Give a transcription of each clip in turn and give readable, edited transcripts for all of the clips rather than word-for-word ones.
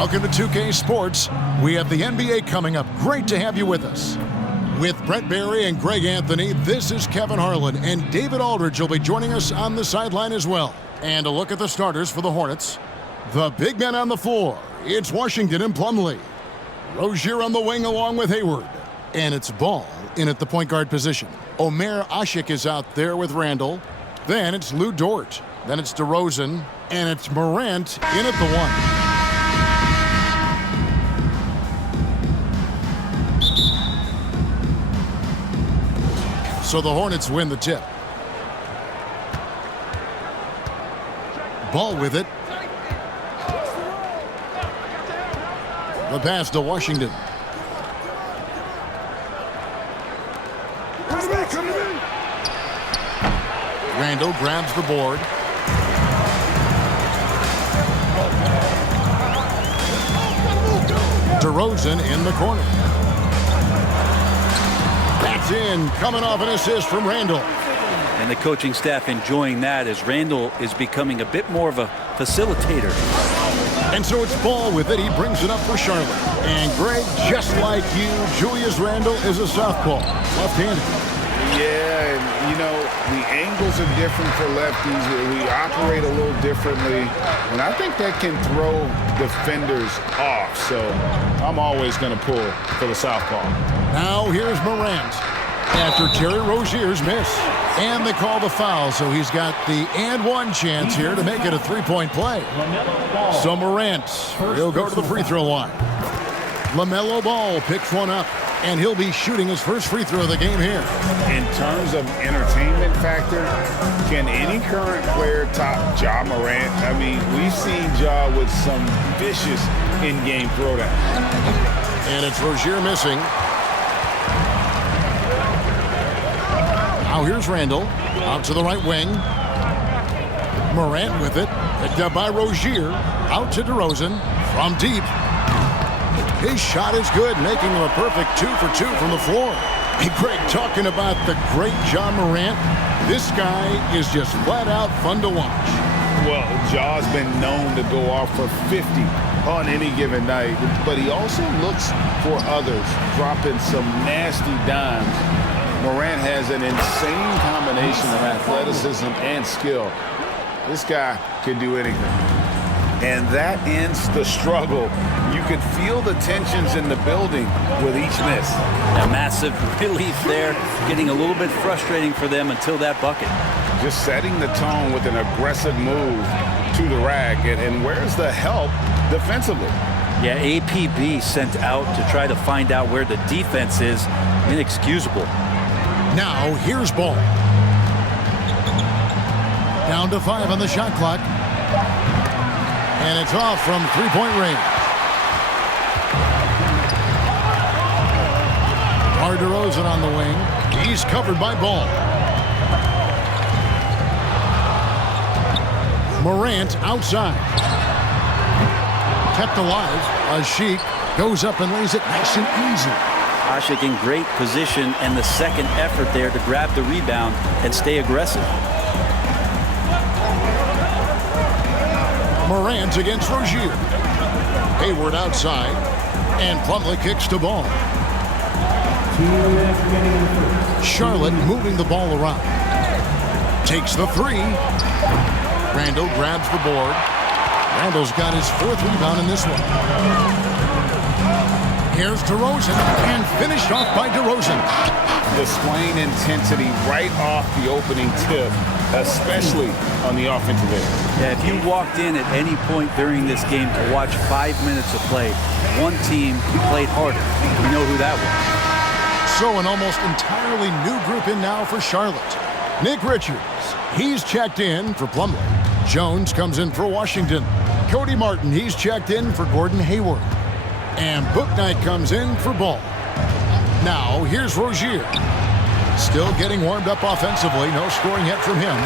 Welcome to 2K Sports. We have the NBA coming up. Great to have you with us. With Brett Barry and Greg Anthony, this is Kevin Harlan, and David Aldridge will be joining us on the sideline as well. And a look at the starters for the Hornets. The big men on the floor. It's Washington and Plumlee. Rozier on the wing along with Hayward. And it's Ball in at the point guard position. Omer Asik is out there with Randall. Then it's Lou Dort. Then it's DeRozan. And it's Morant in at the one. So the Hornets win the tip. Ball with it. The pass to Washington. Randall grabs the board. DeRozan in the corner. That's in, coming off an assist from Randall. And the coaching staff enjoying that as Randall is becoming a bit more of a facilitator. And so it's Ball with it. He brings it up for Charlotte. And Greg, just like you, Julius Randle is a southpaw, left-handed. Yeah, and you know, the angles are different for lefties. We operate a little differently. And I think that can throw defenders off. So I'm always going to pull for the southpaw. Now here's Morant after Terry Rozier's miss. And they call the foul, so he's got the and one chance here to make it a three-point play. So Morant, he'll go to the free throw line. LaMelo Ball picks one up, and he'll be shooting his first free throw of the game here. In terms of entertainment factor, can any current player top Ja Morant? I mean, we've seen Ja with some vicious in-game throwdown. And it's Rozier missing. Now here's Randall, out to the right wing. Morant with it, picked up by Rozier, out to DeRozan, from deep. His shot is good, making him a perfect 2 for 2 from the floor. Hey, Greg, talking about the great Ja Morant, this guy is just flat out fun to watch. Well, Ja's been known to go off for 50 on any given night, but he also looks for others, dropping some nasty dimes. Morant has an insane combination of athleticism and skill. This guy can do anything. And that ends the struggle. You could feel the tensions in the building with each miss. A massive relief there, getting a little bit frustrating for them until that bucket. Just setting the tone with an aggressive move to the rack. And where's the help defensively? Yeah, APB sent out to try to find out where the defense is. Inexcusable. Now here's Ball. Down to 5 on the shot clock. And it's off from three-point range. DeRozan on the wing. He's covered by Ball. Morant outside. Kept alive. Asik goes up and lays it nice and easy. Asik in great position, and the second effort there to grab the rebound and stay aggressive. Morant against Rozier. Hayward outside, and Plumlee kicks to Ball. Charlotte moving the ball around. Takes the three. Randall grabs the board. Randall's got his 4th rebound in this one. Here's DeRozan, and finished off by DeRozan. Displaying intensity right off the opening tip, especially on the offensive end. Yeah, if you walked in at any point during this game to watch 5 minutes of play, one team played harder. We know who that was. So an almost entirely new group in now for Charlotte. Nick Richards, he's checked in for Plumlee. Jones comes in for Washington. Cody Martin, he's checked in for Gordon Hayward. And Bouknight comes in for Ball. Now, here's Rozier. Still getting warmed up offensively. No scoring yet from him.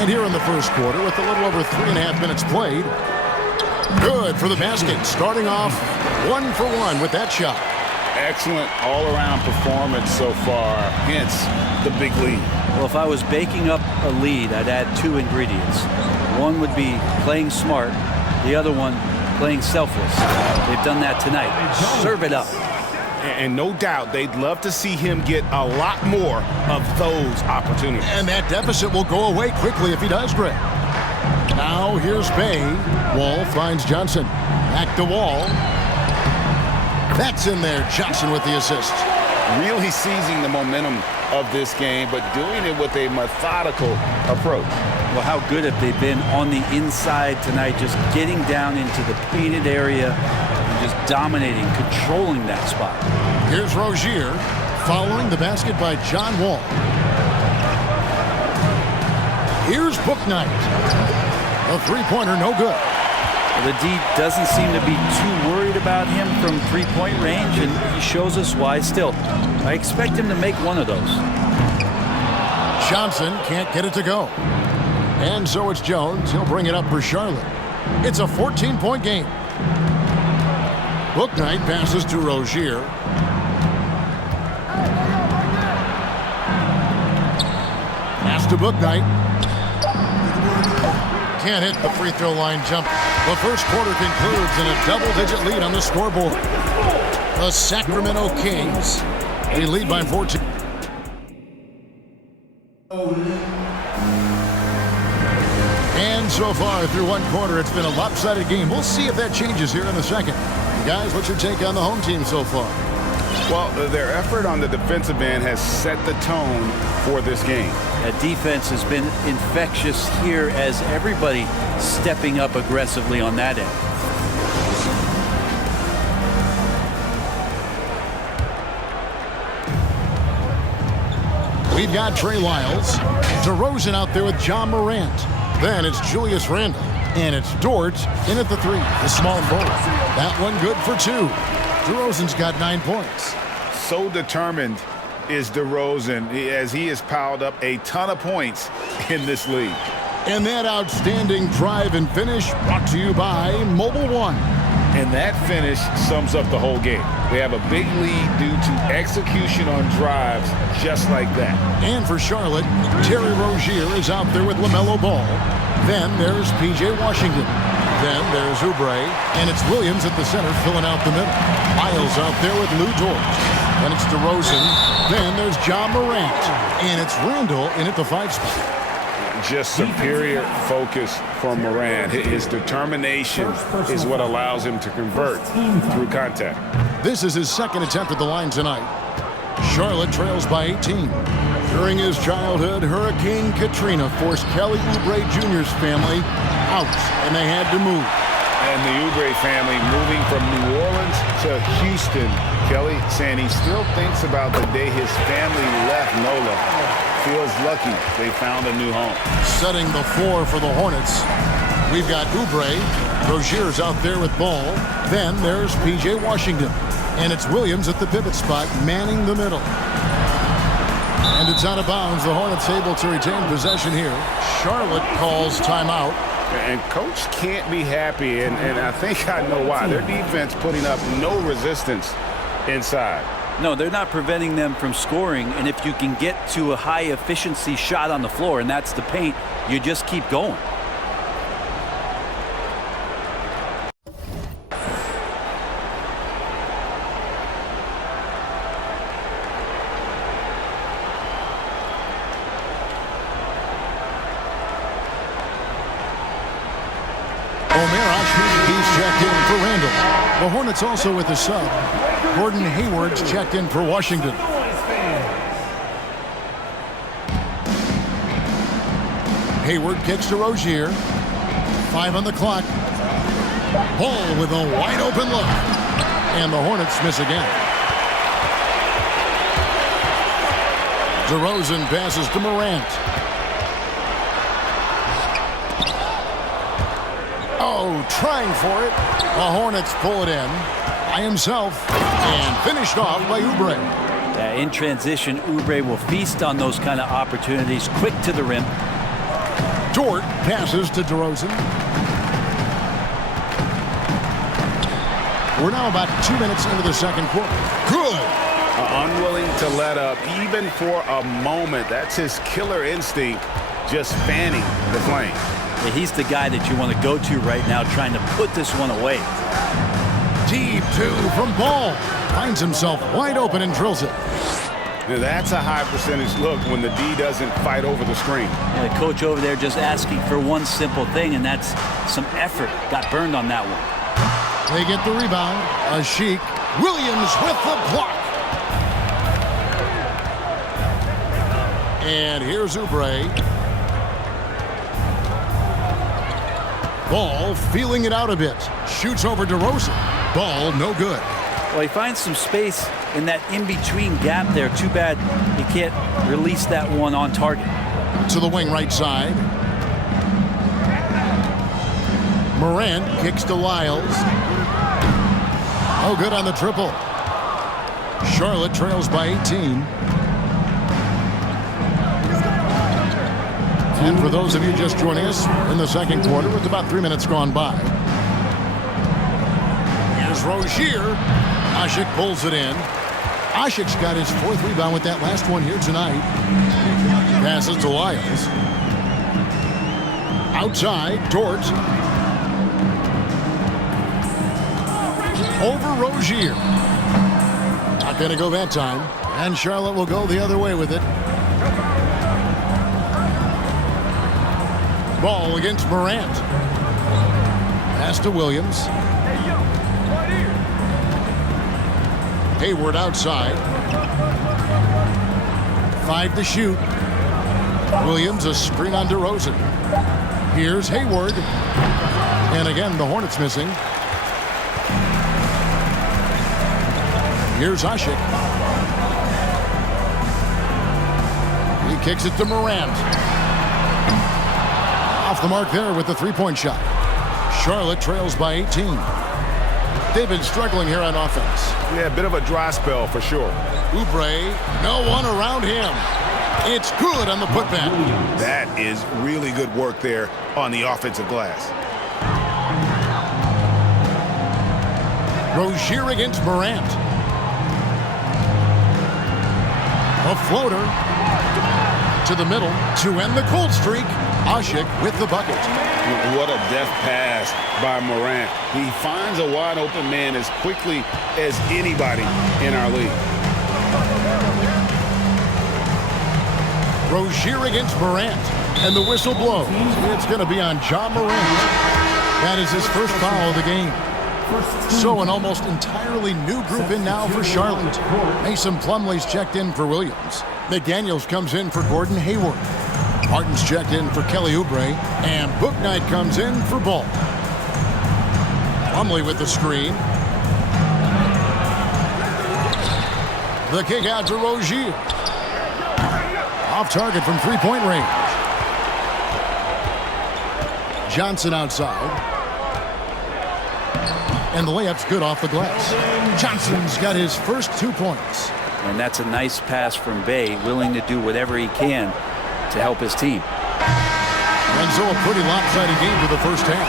And here in the first quarter, with a little over 3.5 minutes played. Good for the basket. Starting off 1 for 1 with that shot. Excellent all-around performance so far, hence the big lead. Well, if I was baking up a lead, I'd add two ingredients. One would be playing smart, the other one playing selfless. They've done that tonight. Serve it up. And no doubt they'd love to see him get a lot more of those opportunities. And that deficit will go away quickly if he does, Greg. Now here's Bay. Wall finds Johnson. Back to Wall. That's in there. Johnson with the assist. Really seizing the momentum of this game, but doing it with a methodical approach. Well, how good have they been on the inside tonight, just getting down into the painted area and just dominating, controlling that spot. Here's Rozier following the basket by John Wall. Here's Bouknight. A three-pointer, no good. Well, the D doesn't seem to be too worried about him from three-point range, and he shows us why still. I expect him to make one of those. Johnson can't get it to go. And so it's Jones. He'll bring it up for Charlotte. It's a 14-point game. Bouknight passes to Rozier. Pass to Bouknight. Can't hit the free throw line jump. The first quarter concludes in a double-digit lead on the scoreboard. The Sacramento Kings, they lead by 14. And so far through one quarter, it's been a lopsided game. We'll see if that changes here in the second. Guys, what's your take on the home team so far? Well, their effort on the defensive end has set the tone for this game. That defense has been infectious here as everybody stepping up aggressively on that end. We've got Trey Lyles. DeRozan out there with John Morant. Then it's Julius Randle. And it's Dort in at the three, the small forward. That one good for two. DeRozan's got 9 points. So determined is DeRozan as he has piled up a ton of points in this league. And that outstanding drive and finish brought to you by Mobile One. And that finish sums up the whole game. They have a big lead due to execution on drives just like that. And for Charlotte, Terry Rozier is out there with LaMelo Ball. Then there's P.J. Washington. Then there's Oubre, and it's Williams at the center filling out the middle. Miles out there with Lou Dort. Then it's DeRozan. Then there's John Morant. And it's Randle in at the 5 spot. Just superior focus for Morant. His determination is what allows him to convert through contact. This is his second attempt at the line tonight. Charlotte trails by 18. During his childhood, Hurricane Katrina forced Kelly Oubre Jr.'s family out, and they had to move. And the Oubre family moving from New Orleans to Houston. Kelly saying he still thinks about the day his family left NOLA. Feels lucky they found a new home. Setting the floor for the Hornets, we've got Oubre. Rozier's out there with Ball. Then there's P.J. Washington. And it's Williams at the pivot spot, manning the middle. And it's out of bounds. The Hornets able to retain possession here. Charlotte calls timeout. And coach can't be happy, and I think I know why. Their defense putting up no resistance inside. No, they're not preventing them from scoring, and if you can get to a high-efficiency shot on the floor, and that's the paint, you just keep going. He's checked in for Randle. The Hornets also with a sub. Gordon Hayward's checked in for Washington. Hayward kicks to Rozier. 5 on the clock. Ball with a wide open look. And the Hornets miss again. DeRozan passes to Morant. Oh, trying for it. The Hornets pull it in by himself and finished off by Oubre. In transition, Oubre will feast on those kind of opportunities, quick to the rim. Dort passes to DeRozan. We're now about 2 minutes into the second quarter. Good. Unwilling to let up even for a moment. That's his killer instinct, just fanning the flame. Yeah, he's the guy that you want to go to right now, trying to put this one away. Deep two from Ball. Finds himself wide open and drills it. Now that's a high percentage look when the D doesn't fight over the screen. Yeah, the coach over there just asking for one simple thing, and that's some effort. Got burned on that one. They get the rebound. Ashik. Williams with the block. And here's Oubre. Ball feeling it out a bit. Shoots over DeRozan. Ball no good. Well, he finds some space in that in-between gap there. Too bad he can't release that one on target. To the wing right side. Morant kicks to Lyles. Oh, good on the triple. Charlotte trails by 18. And for those of you just joining us in the second quarter, with about 3 minutes gone by. Here's Rozier. Ashik pulls it in. Ashik's got his 4th rebound with that last one here tonight. Passes to Lyles. Outside, Dort. Over Rozier. Not going to go that time. And Charlotte will go the other way with it. Ball against Morant. Pass to Williams. Hayward outside. 5 to shoot. Williams a screen on DeRozan. Here's Hayward. And again, the Hornets missing. Here's Ashik. He kicks it to Morant. Off the mark there with the three-point shot. Charlotte trails by 18. They've been struggling here on offense. Yeah, a bit of a dry spell for sure. Oubre, no one around him. It's good on the putback. That is really good work there on the offensive glass. Rozier against Morant. A floater to the middle to end the cold streak. Ashik with the bucket. What a deft pass by Morant. He finds a wide open man as quickly as anybody in our league. Rozier against Morant. And the whistle blows. It's going to be on Ja Morant. That is his first foul of the game. So an almost entirely new group in now for Charlotte. Mason Plumlee's checked in for Williams. McDaniels comes in for Gordon Hayward. Martin's checked in for Kelly Oubre. And Bouknight comes in for Ball. Plumlee with the screen. The kick out to Rozier. Off target from three-point range. Johnson outside. And the layup's good off the glass. Johnson's got his first 2 points. And that's a nice pass from Bay, willing to do whatever he can to help his team. And so a pretty lopsided game for the first half.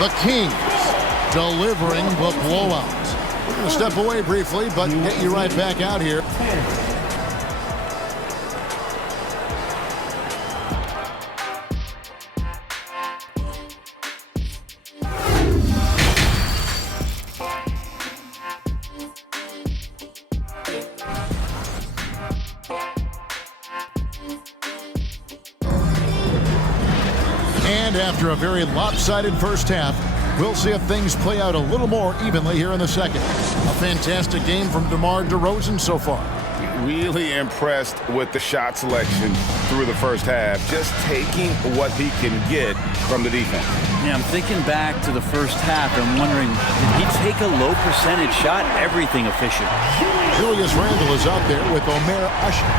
The Kings delivering the blowout. We're going to step away briefly, but get you right back out here. And after a very lopsided first half, we'll see if things play out a little more evenly here in the second. A fantastic game from DeMar DeRozan so far. Really impressed with the shot selection through the first half, just taking what he can get from the defense. Yeah, I'm thinking back to the first half and wondering, did he take a low percentage shot? Everything efficient. Julius Randle is out there with Omer Ashik.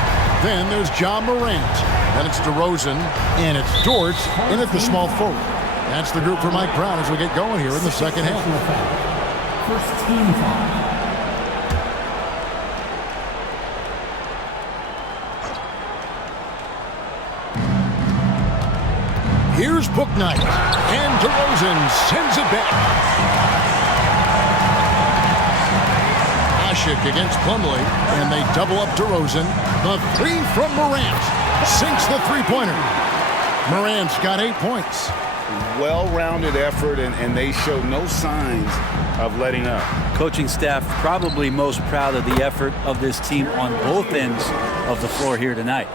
Then there's Ja Morant. Then it's DeRozan, and it's Dort in at the small forward. That's the group for Mike Brown as we get going here in the second half. First team foul. Here's Bouknight, and DeRozan sends it back. Hasek against Plumlee, and they double up DeRozan. The three from Morant sinks the three-pointer. Morant's got 8 points. Well-rounded effort, and they show no signs of letting up. Coaching staff probably most proud of the effort of this team on both ends of the floor here tonight.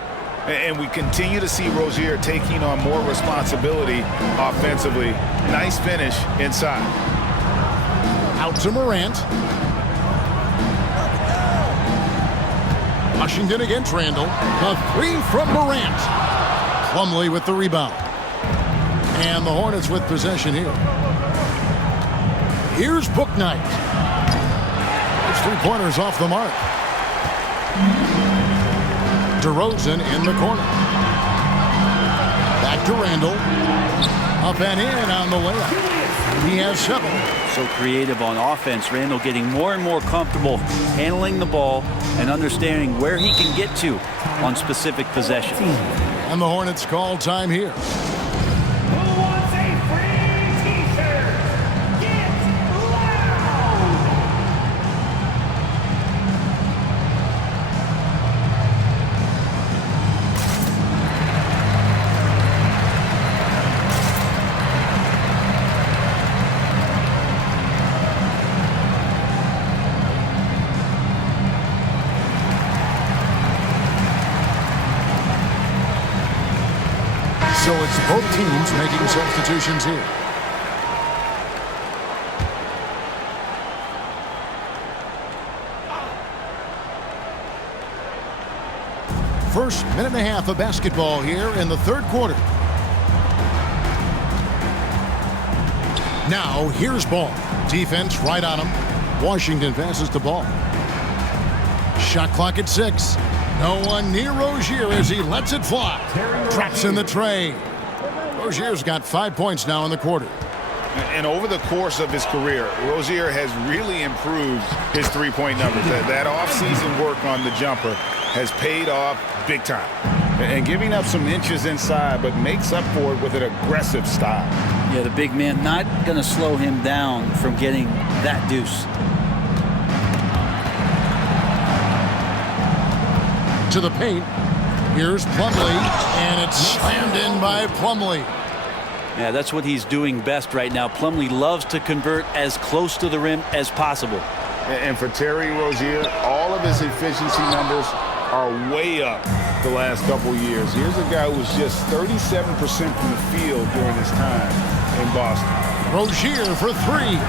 And we continue to see Rozier taking on more responsibility offensively. Nice finish inside. Out to Morant. Washington against Randall. The three from Morant. Plumlee with the rebound. And the Hornets with possession here. Here's Bouknight. His three-pointers off the mark. DeRozan in the corner. Back to Randall. Up and in on the layup. He has 7. So creative on offense. Randall getting more and more comfortable handling the ball and understanding where he can get to on specific possessions. And the Hornets call time here. Who wants a free t-shirt? Get loud! So it's both teams making substitutions here. First minute and a half of basketball here in the third quarter. Now here's ball. Defense right on him. Washington passes the ball. Shot clock at 6. No one near Rozier as he lets it fly. Traps in the tray. Rozier's got 5 points now in the quarter. And over the course of his career, Rozier has really improved his three-point numbers. That off-season work on the jumper has paid off big time. And giving up some inches inside, but makes up for it with an aggressive style. Yeah, the big man not going to slow him down from getting that deuce. To the paint. Here's Plumlee, and it's slammed in by Plumlee. Yeah, that's what he's doing best right now. Plumlee loves to convert as close to the rim as possible. And for Terry Rozier, all of his efficiency numbers are way up the last couple years. Here's a guy who was just 37% from the field during his time in Boston. Rozier for 3.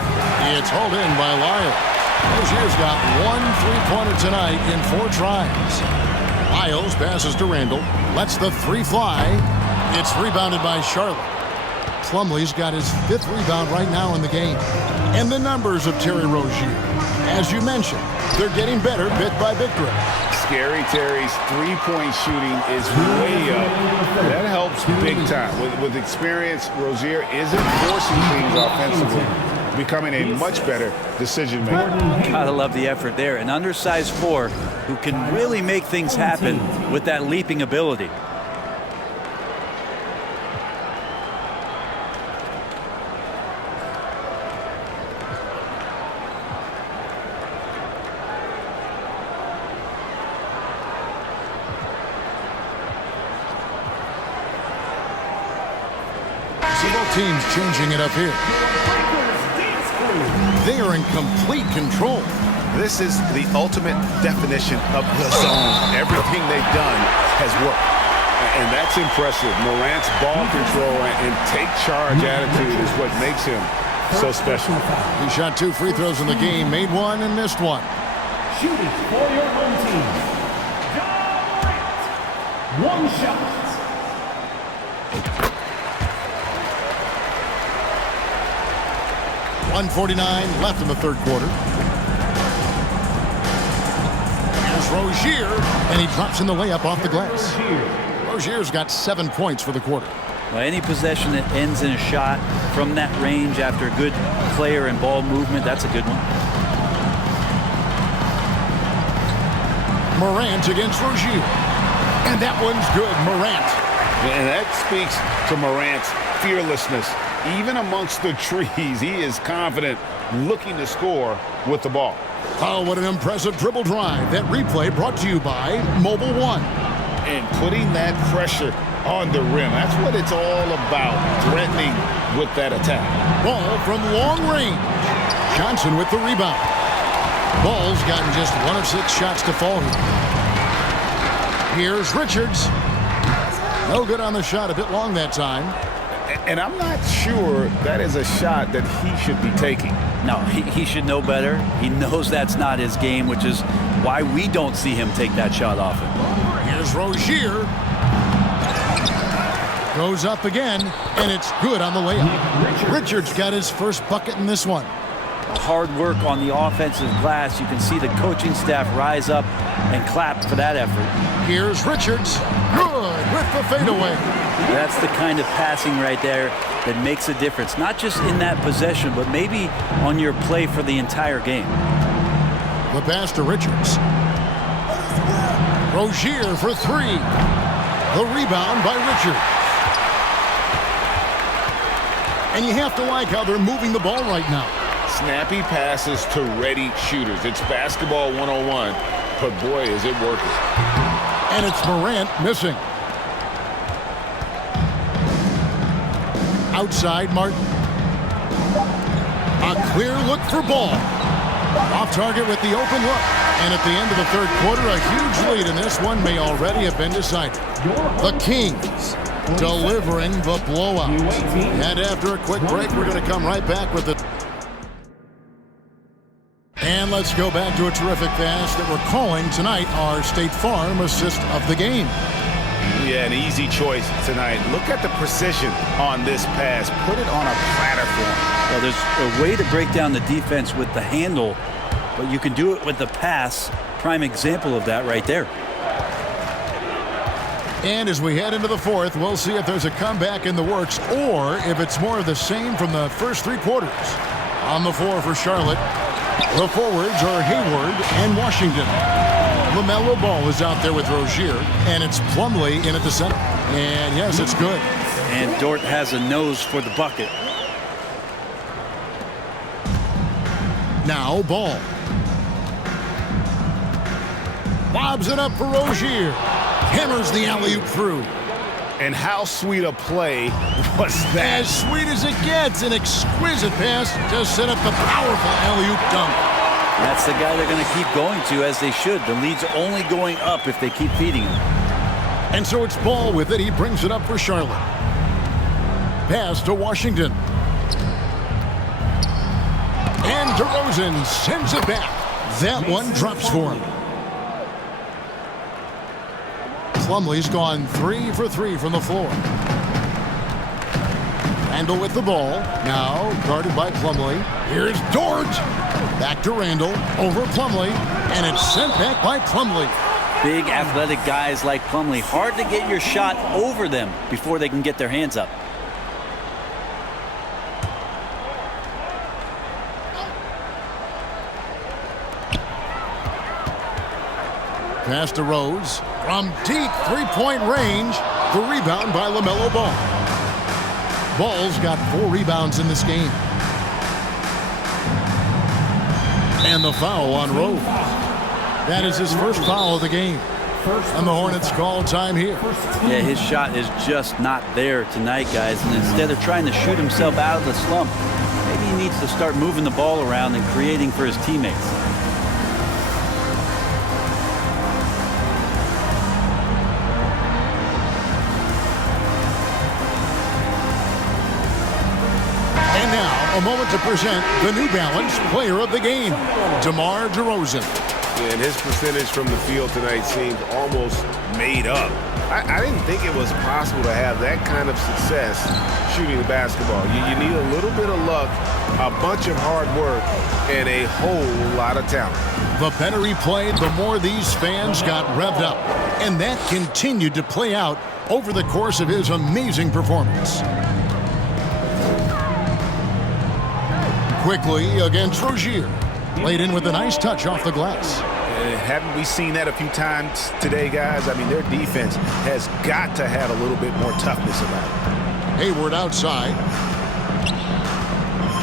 It's hauled in by Lyle. Rozier's got 1 three-pointer tonight in 4 tries. Lyles passes to Randall. Lets the 3 fly. It's rebounded by Charlotte. Plumlee's got his 5th rebound right now in the game. And the numbers of Terry Rozier. As you mentioned, they're getting better bit by bit. Scary Terry's three-point shooting is way up. That helps big time. With experience, Rozier isn't forcing things offensively, becoming a much better decision maker. Gotta love the effort there. An undersized 4 who can really make things happen with that leaping ability. So both teams changing it up here. They are in complete control. This is the ultimate definition of the zone. Everything they've done has worked. And that's impressive. Morant's ball control and take charge attitude is what makes him so special. He shot 2 free throws in the game, made 1 and missed 1. Shooting for your home team. John Morant. 1 shot. 1:49 left in the third quarter. Here's Rozier, and he drops in the layup off the glass. Rozier's got 7 points for the quarter. Well, any possession that ends in a shot from that range after good player and ball movement, that's a good one. Morant against Rozier. And that one's good. Morant And that speaks to Morant's fearlessness. Even amongst the trees, he is confident, looking to score with the ball. Oh, what an impressive dribble drive. That replay brought to you by Mobile One. And putting that pressure on the rim. That's what it's all about, threatening with that attack. Ball from long range. Johnson with the rebound. Ball's gotten just 1 of 6 shots to fall here. Here's Richards. No good on the shot, a bit long that time. And I'm not sure that is a shot that he should be taking. No, he should know better. He knows that's not his game, which is why we don't see him take that shot often. Here's Rozier. Goes up again, and it's good on the layup. Richards got his first bucket in this one. Hard work on the offensive glass. You can see the coaching staff rise up and clap for that effort. Here's Richards. Good with the fadeaway. That's the kind of passing right there that makes a difference, not just in that possession, but maybe on your play for the entire game. The pass to Richards. Rozier for 3. The rebound by Richards. And you have to like how they're moving the ball right now. Snappy passes to ready shooters. It's basketball 101, but boy, is it working. And it's Morant missing. Outside, Martin. A clear look for Ball. Off target with the open look. And at the end of the third quarter, a huge lead in this one may already have been decided. The Kings delivering the blowout. And after a quick break, we're going to come right back with it. And let's go back to a terrific pass that we're calling tonight our State Farm assist of the game. Yeah, an easy choice tonight. Look at the precision on this pass. Put it on a platter for him. Well, there's a way to break down the defense with the handle, but you can do it with the pass. Prime example of that right there. And as we head into the fourth, we'll see if there's a comeback in the works or if it's more of the same from the first 3 quarters. On the floor for Charlotte, the forwards are Hayward and Washington. LaMelo Ball is out there with Rozier, and it's Plumlee in at the center. And yes, it's good. And Dort has a nose for the bucket. Now Ball. Lobs it up for Rozier. Hammers the alley-oop through. And how sweet a play was that? As sweet as it gets, an exquisite pass to set up the powerful alley-oop dunk. That's the guy they're going to keep going to, as they should. The lead's only going up if they keep feeding him. And so it's Ball with it. He brings it up for Charlotte. Pass to Washington. And DeRozan sends it back. That one drops for him. Plumlee's gone 3 for 3 from the floor. Randall with the ball. Now guarded by Plumlee. Here's Dort. Back to Randall. Over Plumlee. And it's sent back by Plumlee. Big athletic guys like Plumlee. Hard to get your shot over them before they can get their hands up. Pass to Rose. From deep three-point range, the rebound by LaMelo Ball. Ball's got 4 rebounds in this game. And the foul on Rose. That is his first foul of the game. And the Hornets call time here. Yeah, his shot is just not there tonight, guys. And instead of trying to shoot himself out of the slump, maybe he needs to start moving the ball around and creating for his teammates. A moment to present the New Balance Player of the Game, DeMar DeRozan. Yeah, and his percentage from the field tonight seemed almost made up. I didn't think it was possible to have that kind of success shooting the basketball. You need a little bit of luck, a bunch of hard work, and a whole lot of talent. The better he played, the more these fans got revved up. And that continued to play out over the course of his amazing performance. Quickly against Rozier. Laid in with a nice touch off the glass. Haven't we seen that a few times today, guys? I mean, their defense has got to have a little bit more toughness about it. Hayward outside.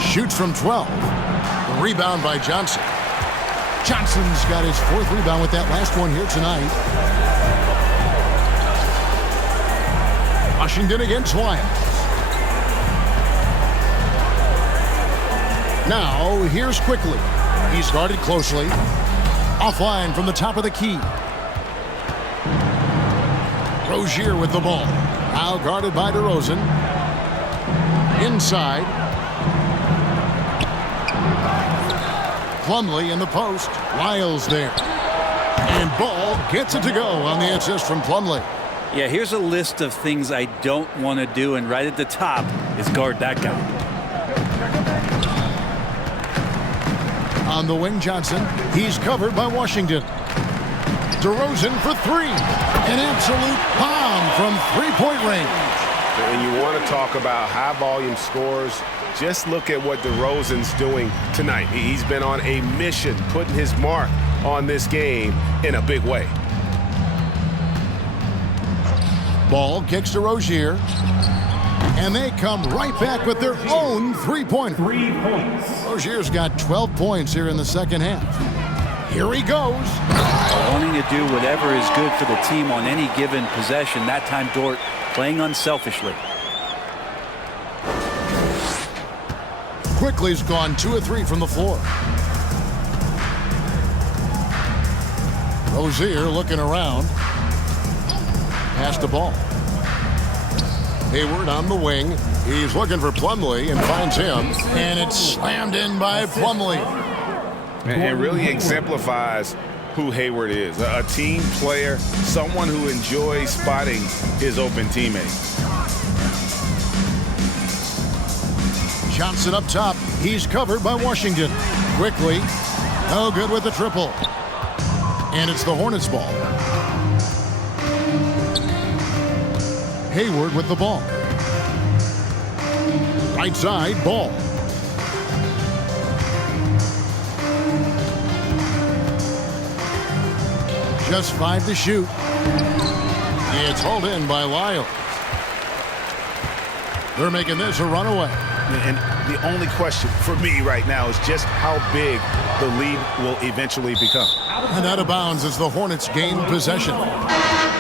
Shoots from 12. The rebound by Johnson. Johnson's got his 4th rebound with that last one here tonight. Washington against Wyatt. Now, here's Quickly. He's guarded closely. Offline from the top of the key. Rozier with the ball. Now guarded by DeRozan. Inside. Plumlee in the post. Lyles there. And Ball gets it to go on the assist from Plumlee. Yeah, here's a list of things I don't want to do, and right at the top is guard that guy. On the wing, Johnson. He's covered by Washington. DeRozan for 3. An absolute bomb from three-point range. And you want to talk about high-volume scores, just look at what DeRozan's doing tonight. He's been on a mission, putting his mark on this game in a big way. Ball kicks to Rozier. And they come right back with their own three-pointer. 3 points. Rozier's got 12 points here in the second half. Here he goes. Wanting to do whatever is good for the team on any given possession. That time, Dort playing unselfishly. Quickly's gone 2 of 3 from the floor. Rozier looking around. Pass the ball. Hayward on the wing. He's looking for Plumlee and finds him. And it's slammed in by Plumlee. And really exemplifies who Hayward is. A team player, someone who enjoys spotting his open teammates. Johnson up top. He's covered by Washington. Quickly. No good with the triple. And it's the Hornets ball. Hayward with the ball. Right side, Ball. Just 5 to shoot. It's hauled in by Lyles. They're making this a runaway. And the only question for me right now is just how big the lead will eventually become. And out of bounds as the Hornets gain possession.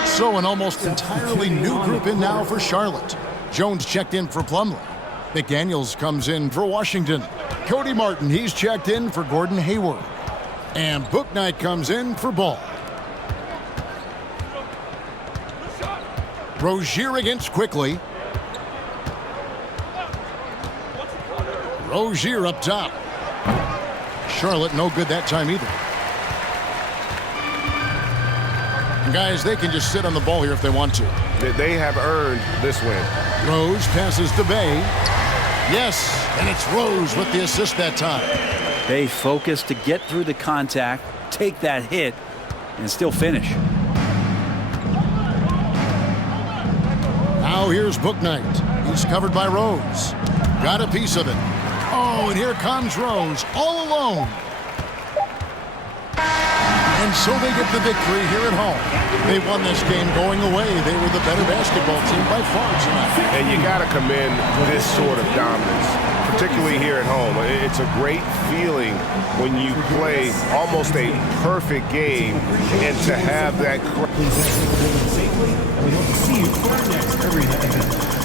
So an almost entirely new group in now for Charlotte. Jones checked in for Plumlee. McDaniels comes in for Washington. Cody Martin, he's checked in for Gordon Hayward. And Bouknight comes in for Ball. Rozier against Quickly. Rozier up top. Charlotte no good that time either. Guys, they can just sit on the ball here if they want to. They have earned this win. Rose passes to Bay. Yes, and it's Rose with the assist that time. Bay focused to get through the contact, take that hit, and still finish. Now here's Bouknight. He's covered by Rose. Got a piece of it. Oh, and here comes Rose, all alone. And so they get the victory here at home. They won this game going away. They were the better basketball team by far tonight. And you got to commend this sort of dominance, particularly here at home. It's a great feeling when you play almost a perfect game and to have that. Please exit the building safely, and we hope to see you for our next arena event.